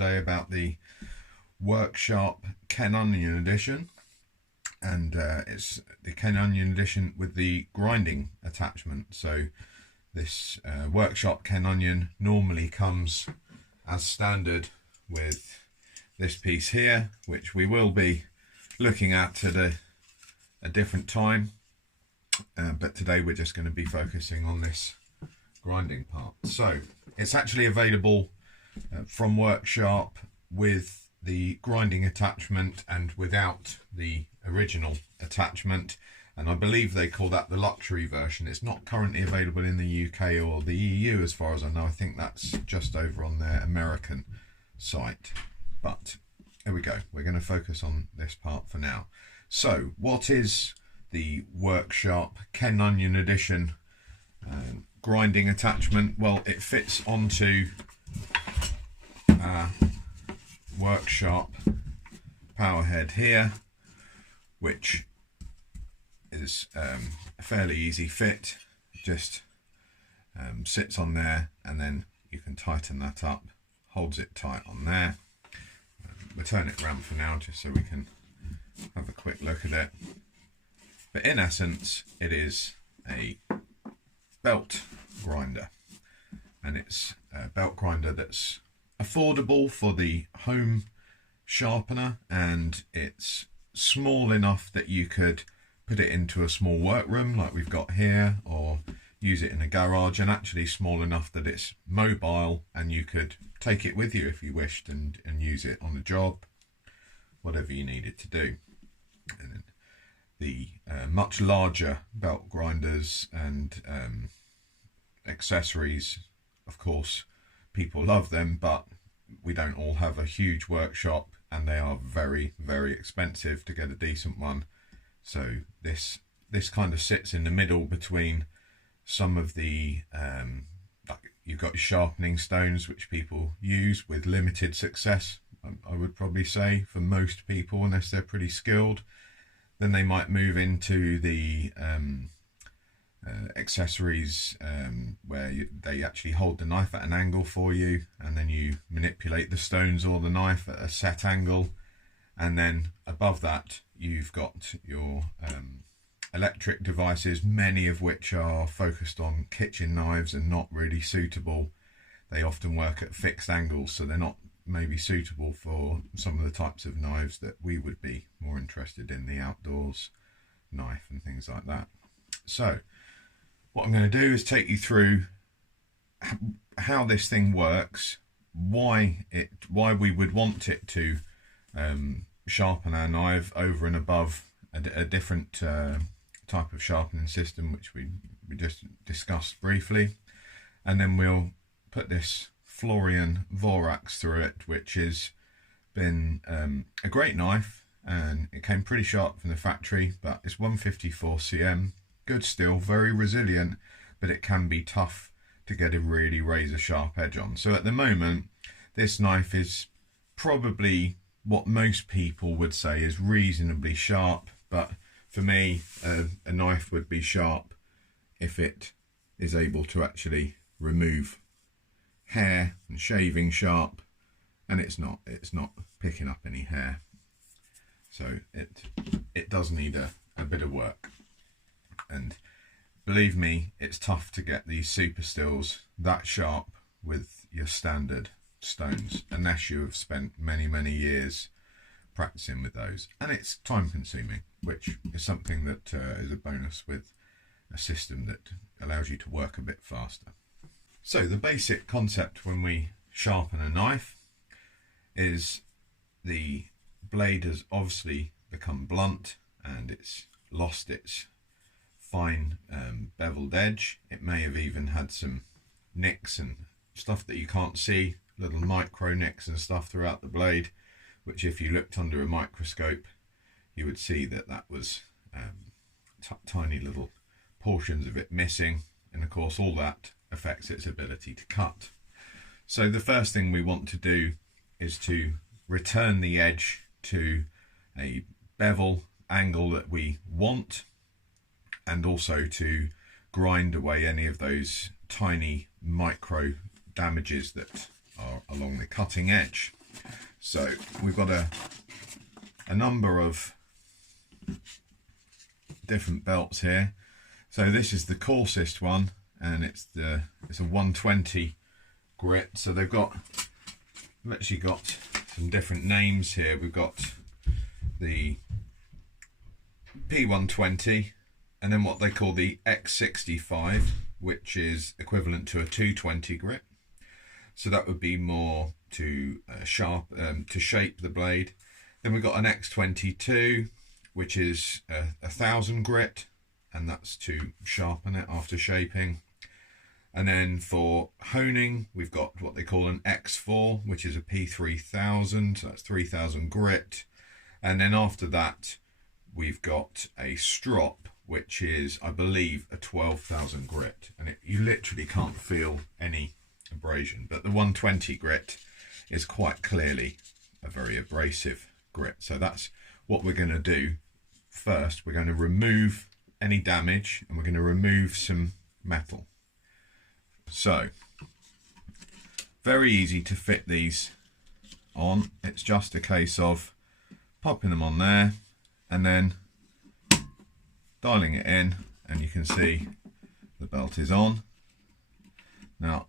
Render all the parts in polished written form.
today about the WorkSharp Kenonion Edition, and it's the Kenonion Edition with the grinding attachment. So this WorkSharp Kenonion normally comes as standard with this piece here, which we will be looking at a different time, but today we're just going to be focusing on this grinding part. So it's actually available from WorkSharp with the grinding attachment and without the original attachment, and I believe they call that the luxury version. It's not currently available in the UK or the EU as far as I know. I think that's just over on their American site, but there we go. We're going to focus on this part for now. So what is the WorkSharp Kenonion Edition grinding attachment? Well, it fits onto WorkSharp power head here, which is a fairly easy fit. It just sits on there, and then you can tighten that up, holds it tight on there. We'll turn it around for now just so we can have a quick look at it. But in essence, it is a belt grinder, and it's a belt grinder that's affordable for the home sharpener, and it's small enough that you could put it into a small workroom like we've got here, or use it in a garage, and actually small enough that it's mobile and you could take it with you if you wished and use it on a job, whatever you need it to do. And the much larger belt grinders and accessories, of course, people love them, but we don't all have a huge workshop, and they are very, very expensive to get a decent one. So this kind of sits in the middle between some of the like you've got your sharpening stones, which people use with limited success, I would probably say, for most people, unless they're pretty skilled. Then they might move into the accessories where they actually hold the knife at an angle for you, and then you manipulate the stones or the knife at a set angle. And then above that you've got your electric devices, many of which are focused on kitchen knives and not really suitable. They often work at fixed angles, so they're not maybe suitable for some of the types of knives that we would be more interested in, the outdoors knife and things like that. So what I'm going to do is take you through how this thing works, why we would want it to sharpen our knife over and above a different type of sharpening system, which we just discussed briefly, and then we'll put this Florian Vorax through it, which has been a great knife, and it came pretty sharp from the factory, but it's 154 cm, good steel, very resilient, but it can be tough to get a really razor sharp edge on. So at the moment, this knife is probably what most people would say is reasonably sharp, but for me, a knife would be sharp if it is able to actually remove hair and shaving sharp, and it's not picking up any hair, so it does need a bit of work. And believe me, it's tough to get these super stills that sharp with your standard stones, unless you have spent many years practicing with those, and it's time consuming, which is something that is a bonus with a system that allows you to work a bit faster. So the basic concept when we sharpen a knife is the blade has obviously become blunt and it's lost its fine beveled edge. It may have even had some nicks and stuff that you can't see, little micro nicks and stuff throughout the blade, which if you looked under a microscope you would see that was tiny little portions of it missing, and of course all that affects its ability to cut. So the first thing we want to do is to return the edge to a bevel angle that we want, and also to grind away any of those tiny micro damages that are along the cutting edge. So we've got a number of different belts here. So this is the coarsest one, and it's a 120 grit. So we've actually got some different names here. We've got the P120, and then what they call the X65, which is equivalent to a 220 grit. So that would be more to shape the blade. Then we've got an X22, which is a 1000 grit, and that's to sharpen it after shaping. And then for honing, we've got what they call an X4, which is a P3000, so that's 3000 grit. And then after that, we've got a strop, which is, I believe, a 12,000 grit. And you literally can't feel any abrasion, but the 120 grit is quite clearly a very abrasive grit. So that's what we're going to do first. We're going to remove any damage, and we're going to remove some metal. So very easy to fit these on. It's just a case of popping them on there and then dialing it in, and you can see the belt is on. Now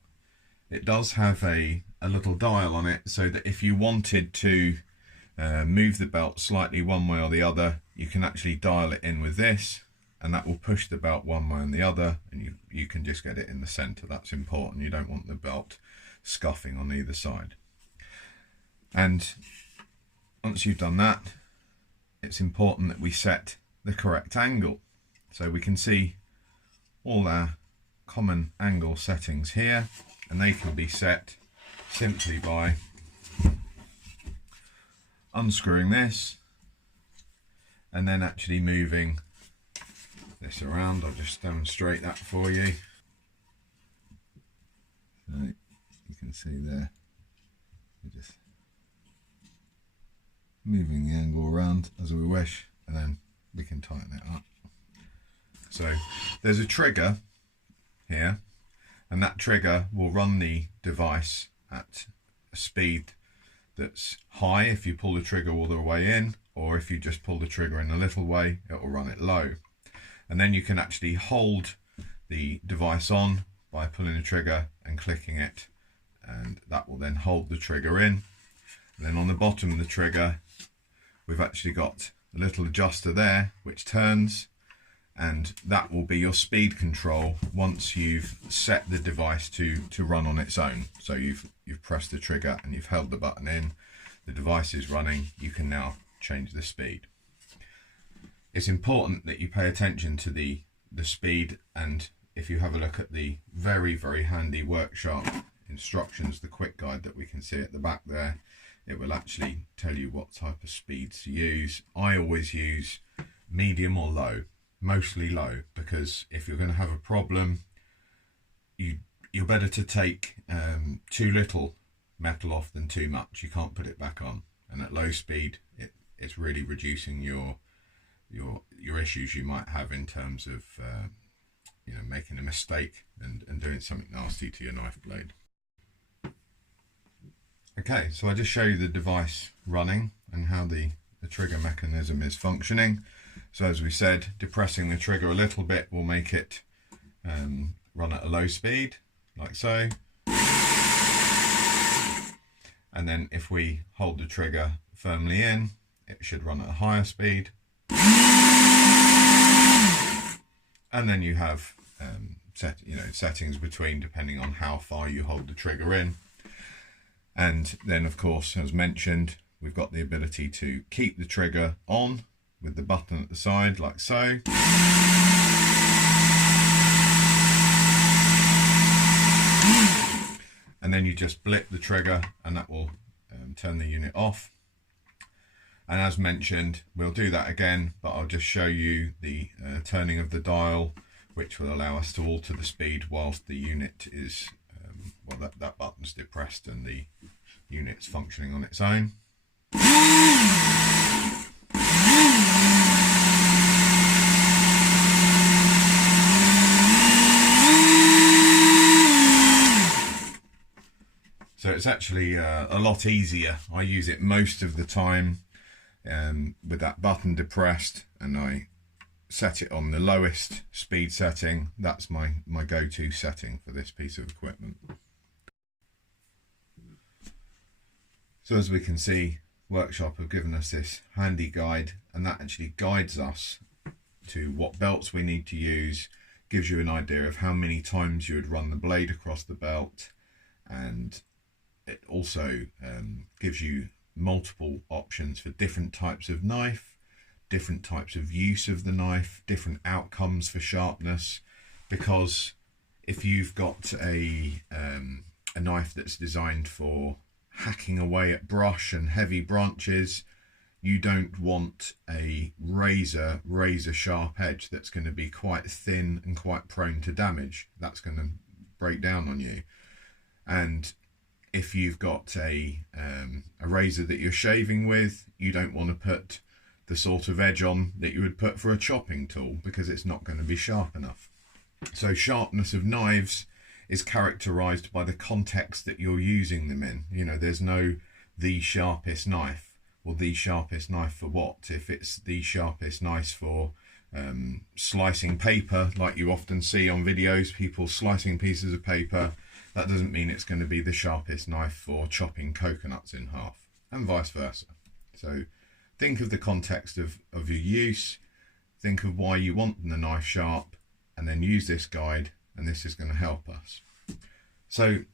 it does have a little dial on it, so that if you wanted to move the belt slightly one way or the other, you can actually dial it in with this, and that will push the belt one way and the other, and you can just get it in the center. That's important. You don't want the belt scuffing on either side. And once you've done that, it's important that we set the correct angle. So we can see all our common angle settings here, and they can be set simply by unscrewing this and then actually moving this around. I'll just demonstrate that for you. So you can see there, we're just moving the angle around as we wish, and then we can tighten it up. So there's a trigger here, and that trigger will run the device at a speed that's high if you pull the trigger all the way in, or if you just pull the trigger in a little way, it will run it low. And then you can actually hold the device on by pulling the trigger and clicking it, and that will then hold the trigger in. And then on the bottom of the trigger, we've actually got a little adjuster there which turns, and that will be your speed control once you've set the device to run on its own. So you've pressed the trigger and you've held the button in, the device is running, you can now change the speed. It's important that you pay attention to the speed, and if you have a look at the very, very handy WorkSharp instructions, the quick guide that we can see at the back there, it will actually tell you what type of speeds to use. I always use medium or low, mostly low, because if you're going to have a problem, you're better to take too little metal off than too much. You can't put it back on, and at low speed it's really reducing your issues you might have in terms of making a mistake and doing something nasty to your knife blade. Okay, so I just show you the device running and how the trigger mechanism is functioning. So as we said, depressing the trigger a little bit will make it run at a low speed, like so. And then if we hold the trigger firmly in, it should run at a higher speed. And then you have settings between, depending on how far you hold the trigger in. And then, of course, as mentioned, we've got the ability to keep the trigger on with the button at the side, like so. And then you just blip the trigger and that will turn the unit off. And as mentioned, we'll do that again, but I'll just show you the turning of the dial, which will allow us to alter the speed whilst the unit is, that button's depressed and the unit's functioning on its own. So it's actually a lot easier. I use it most of the time with that button depressed, and I set it on the lowest speed setting. That's my go-to setting for this piece of equipment. So as we can see, WorkSharp have given us this handy guide, and that actually guides us to what belts we need to use, gives you an idea of how many times you would run the blade across the belt, and it also gives you multiple options for different types of knife, different types of use of the knife, different outcomes for sharpness. Because if you've got a knife that's designed for hacking away at brush and heavy branches, you don't want a razor sharp edge that's going to be quite thin and quite prone to damage. That's going to break down on you. And if you've got a razor that you're shaving with, you don't want to put the sort of edge on that you would put for a chopping tool, because it's not going to be sharp enough. So sharpness of knives is characterized by the context that you're using them in. You know, there's no the sharpest knife. Well, the sharpest knife for what? If it's the sharpest knife for slicing paper, like you often see on videos, people slicing pieces of paper, that doesn't mean it's going to be the sharpest knife for chopping coconuts in half, and vice versa. So think of the context of your use, think of why you want the knife sharp, and then use this guide, and this is going to help us. So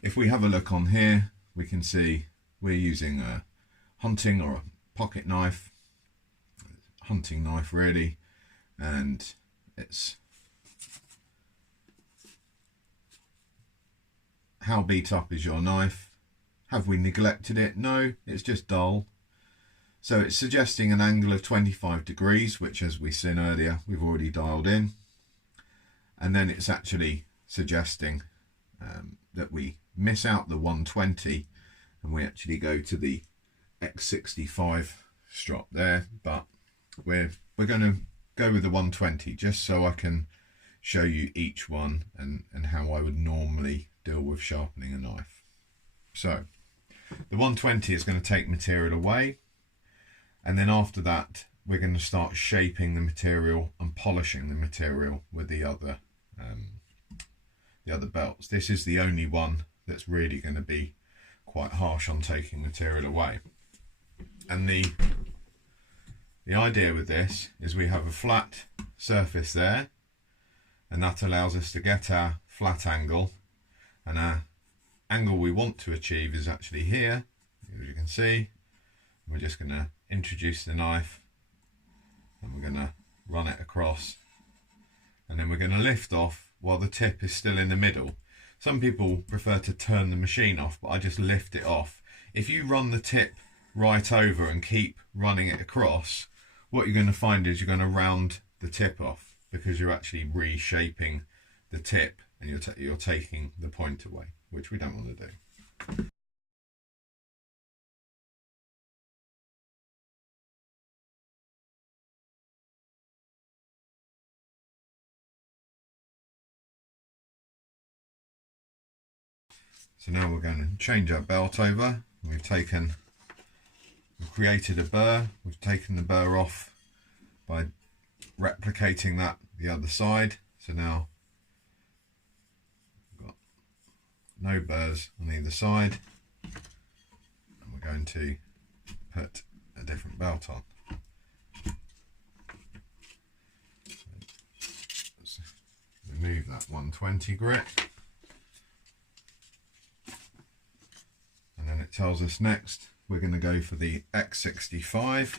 if we have a look on here, we can see we're using a hunting or a pocket knife, hunting knife really, and it's how beat up is your knife? Have we neglected it? No, it's just dull. So it's suggesting an angle of 25 degrees, which, as we seen earlier, we've already dialed in. And then it's actually suggesting that we miss out the 120 and we actually go to the X65 strop there, but we're going to go with the 120 just so I can show you each one and how I would normally deal with sharpening a knife. So the 120 is going to take material away, and then after that we're going to start shaping the material and polishing the material with the other belts. This is the only one that's really going to be quite harsh on taking material away. And the idea with this is we have a flat surface there, and that allows us to get our flat angle, and our angle we want to achieve is actually here, as you can see. We're just going to introduce the knife, and we're going to run it across, and then we're going to lift off while the tip is still in the middle. Some people prefer to turn the machine off, but I just lift it off. If you run the tip right over and keep running it across, what you're going to find is you're going to round the tip off, because you're actually reshaping the tip and you're taking the point away, which we don't want to do. So now we're going to change our belt over. We've created a burr. We've taken the burr off by replicating that the other side. So now we've got no burrs on either side, and we're going to put a different belt on. Let's remove that 120 grit. And then it tells us next we're going to go for the X65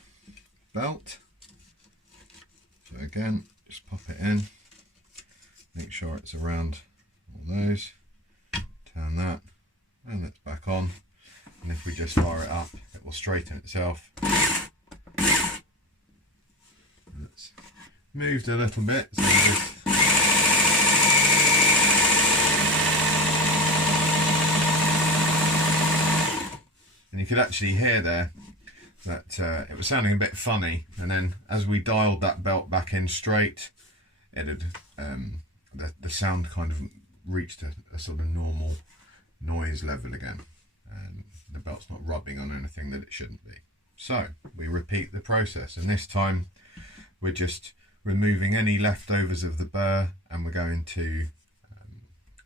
belt. So again, just pop it in, make sure it's around all those, turn that, and it's back on. And if we just fire it up, it will straighten itself. It's moved a little bit, so and you could actually hear there that it was sounding a bit funny, and then as we dialed that belt back in straight, it had the sound kind of reached a sort of normal noise level again. and the belt's not rubbing on anything that it shouldn't be. So we repeat the process, and this time we're just removing any leftovers of the burr, and we're going to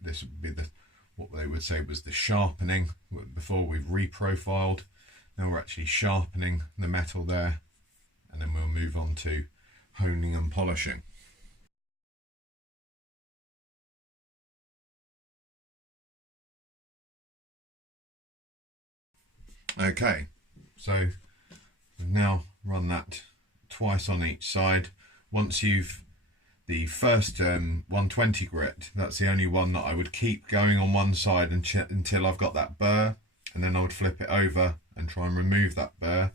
this would be what they would say was the sharpening. Before we've reprofiled, now we're actually sharpening the metal there, and then we'll move on to honing and polishing. Okay, so we've now run that twice on each side. Once you've the first 120 grit, that's the only one that I would keep going on one side until I've got that burr, and then I would flip it over and try and remove that burr.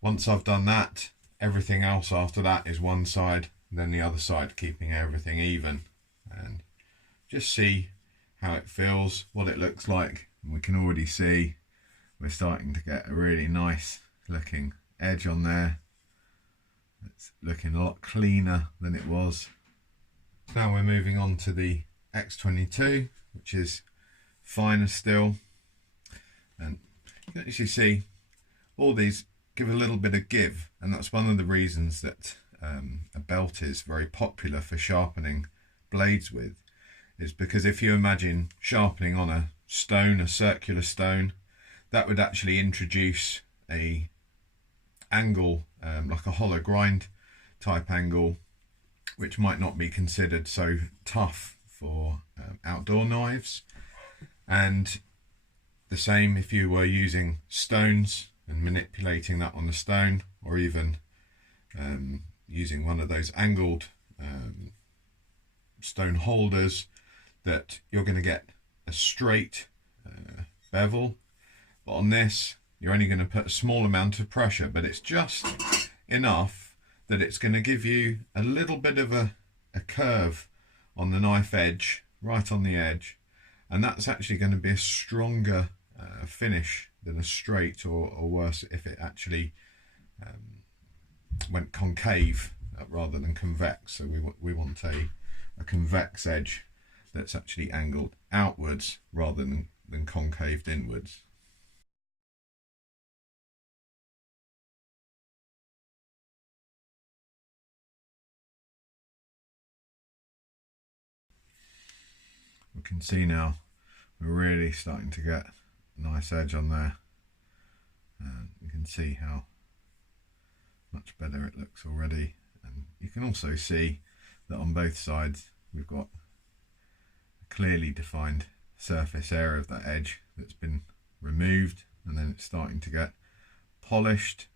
Once I've done that, everything else after that is one side, then the other side, keeping everything even, and just see how it feels, what it looks like. And we can already see we're starting to get a really nice looking edge on there. It's looking a lot cleaner than it was. Now we're moving on to the X22, which is finer still, and you can actually see all these give a little bit of give, and that's one of the reasons that a belt is very popular for sharpening blades with, is because if you imagine sharpening on a stone, a circular stone, that would actually introduce a angle, like a hollow grind type angle, which might not be considered so tough for outdoor knives. And the same if you were using stones and manipulating that on the stone, or even using one of those angled stone holders, that you're going to get a straight bevel. But on this, you're only going to put a small amount of pressure, but it's just enough that it's going to give you a little bit of a curve on the knife edge, right on the edge, and that's actually going to be a stronger finish than a straight, or worse if it actually went concave rather than convex. So we want a convex edge that's actually angled outwards rather than concaved inwards. We can see now we're really starting to get a nice edge on there, and you can see how much better it looks already. And you can also see that on both sides we've got a clearly defined surface area of that edge that's been removed, and then it's starting to get polished.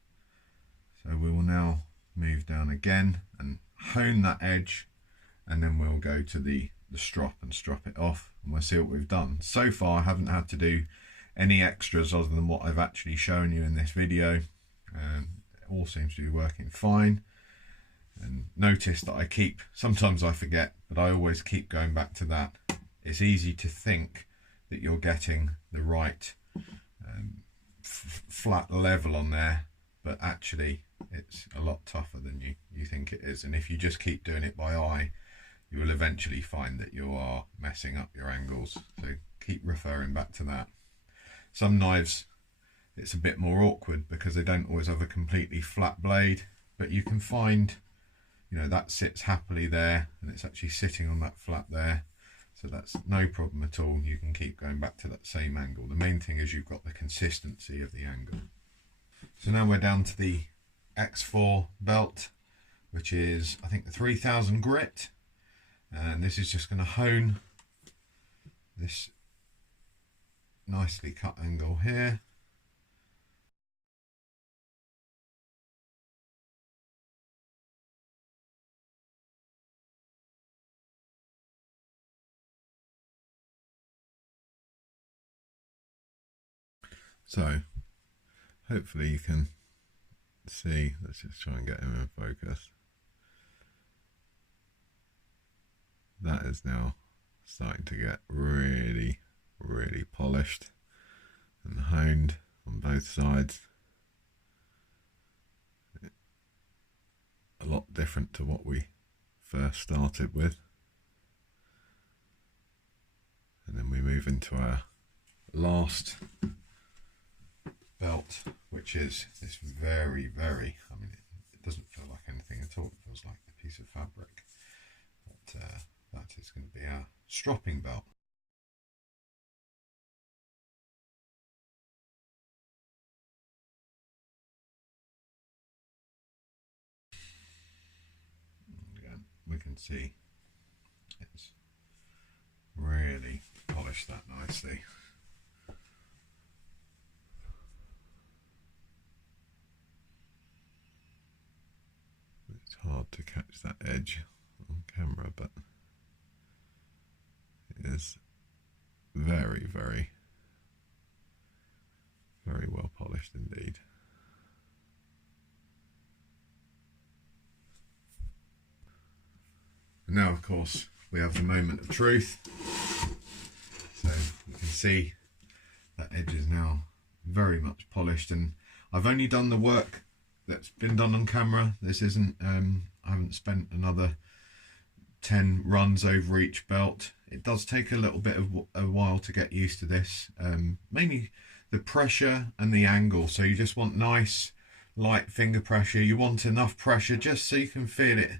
So we will now move down again and hone that edge, and then we'll go to the strop and strop it off, and we'll see what we've done. So far I haven't had to do any extras other than what I've actually shown you in this video. It all seems to be working fine, and notice that I keep, sometimes I forget, but I always keep going back to that. It's easy to think that you're getting the right flat level on there, but actually it's a lot tougher than you think it is. And if you just keep doing it by eye, you will eventually find that you are messing up your angles. So keep referring back to that. Some knives, it's a bit more awkward because they don't always have a completely flat blade, but you can find, you know, that sits happily there, and it's actually sitting on that flat there. So that's no problem at all. You can keep going back to that same angle. The main thing is you've got the consistency of the angle. So now we're down to the X4 belt, which is, I think, the 3000 grit. And this is just going to hone this nicely cut angle here. So hopefully you can see, let's just try and get him in focus. That is now starting to get really, really polished and honed on both sides. A lot different to what we first started with. And then we move into our last belt, which is this very, very, I mean, it doesn't feel like anything at all, it feels like a piece of fabric, but that is going to be our stropping belt. Again, we can see it's really polished that nicely. It's hard to catch that edge on camera, but it is very, very, very well polished indeed. And now, of course, we have the moment of truth. So you can see that edge is now very much polished, and I've only done the work that's been done on camera. This isn't, I haven't spent another 10 runs over each belt. It does take a little bit of a while to get used to this, mainly the pressure and the angle. So you just want nice light finger pressure. You want enough pressure just so you can feel it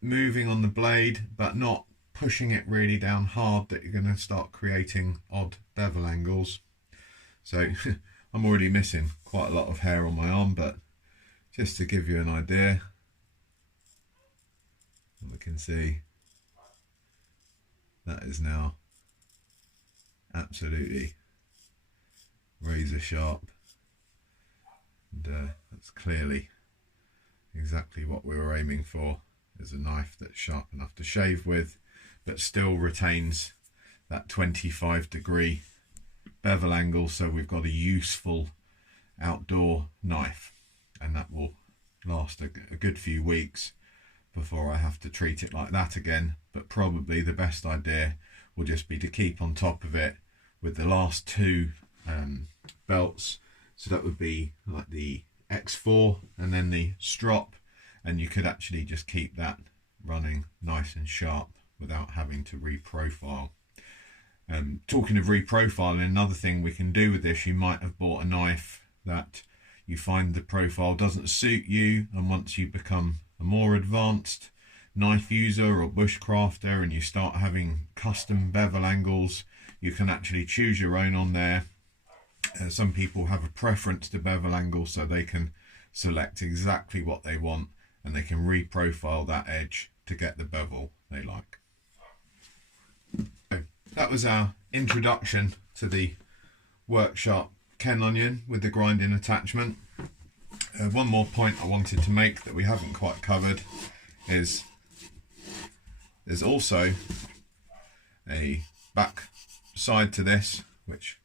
moving on the blade, but not pushing it really down hard that you're going to start creating odd bevel angles. So I'm already missing quite a lot of hair on my arm, but just to give you an idea, we can see that is now absolutely razor sharp, and that's clearly exactly what we were aiming for, is a knife that's sharp enough to shave with but still retains that 25-degree bevel angle, so we've got a useful outdoor knife, and that will last a good few weeks before I have to treat it like that again. But probably the best idea will just be to keep on top of it with the last two belts. So that would be like the X4 and then the strop, and you could actually just keep that running nice and sharp without having to reprofile. Talking of reprofiling, another thing we can do with this, you might have bought a knife that you find the profile doesn't suit you, and once you become a more advanced knife user or bushcrafter and you start having custom bevel angles, you can actually choose your own on there. Some people have a preference to bevel angles, so they can select exactly what they want and they can reprofile that edge to get the bevel they like. So that was our introduction to the WorkSharp Kenonion with the grinding attachment. One more point I wanted to make that we haven't quite covered is there's also a back side to this, which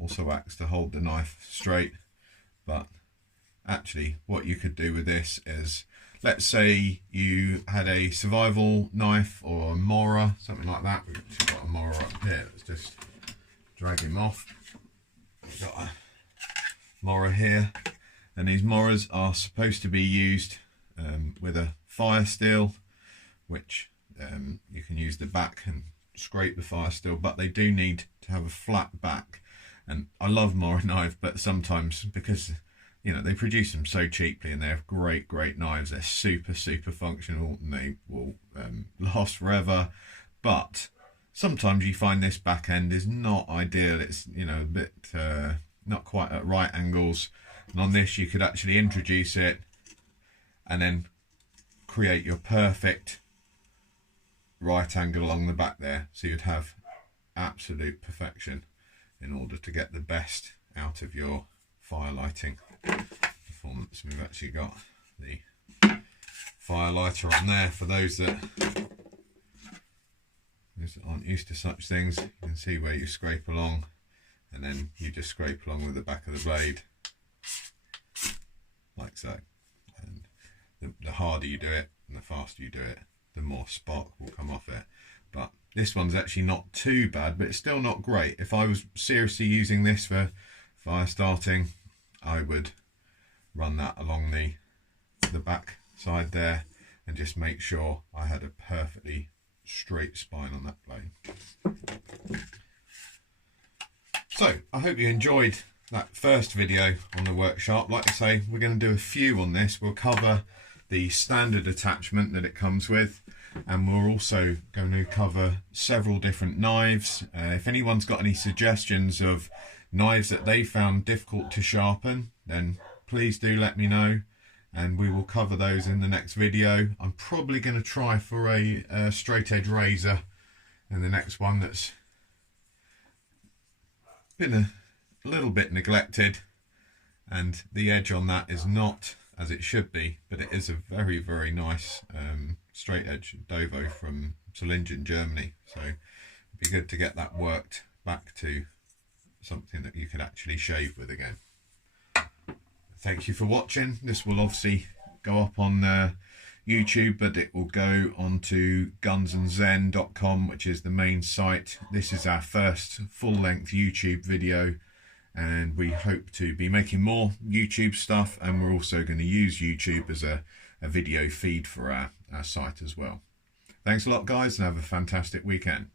also acts to hold the knife straight. But actually what you could do with this is, let's say you had a survival knife or a Mora, something like that. We've actually got a Mora up here. Let's just drag him off. We've got a Mora here, and these Moras are supposed to be used with a fire steel, which you can use the back and scrape the fire steel, but they do need to have a flat back. And I love Mora knives, but sometimes, because you know they produce them so cheaply and they're great knives, they're super functional and they will last forever, but sometimes you find this back end is not ideal. It's, you know, a bit not quite at right angles, and on this you could actually introduce it and then create your perfect right angle along the back there, so you'd have absolute perfection in order to get the best out of your firelighting performance. We've actually got the firelighter on there for those that aren't used to such things. You can see where you scrape along, and then you just scrape along with the back of the blade like so, and the harder you do it and the faster you do it, the more spark will come off it. But this one's actually not too bad, but it's still not great. If I was seriously using this for fire starting, I would run that along the back side there and just make sure I had a perfectly straight spine on that blade. So I hope you enjoyed that first video on the WorkSharp. Like I say, we're going to do a few on this. We'll cover the standard attachment that it comes with, and we're also going to cover several different knives. If anyone's got any suggestions of knives that they found difficult to sharpen, then please do let me know, and we will cover those in the next video. I'm probably going to try for a straight edge razor in the next one that's been a little bit neglected, and the edge on that is not as it should be, but it is a very, very nice straight edge Dovo from Solingen, Germany. So it'd be good to get that worked back to something that you could actually shave with again. Thank you for watching. This will obviously go up on YouTube, but it will go onto gunsandzen.com, which is the main site. This is our first full-length YouTube video, and we hope to be making more YouTube stuff, and we're also going to use YouTube as a video feed for our site as well. Thanks a lot, guys, and have a fantastic weekend.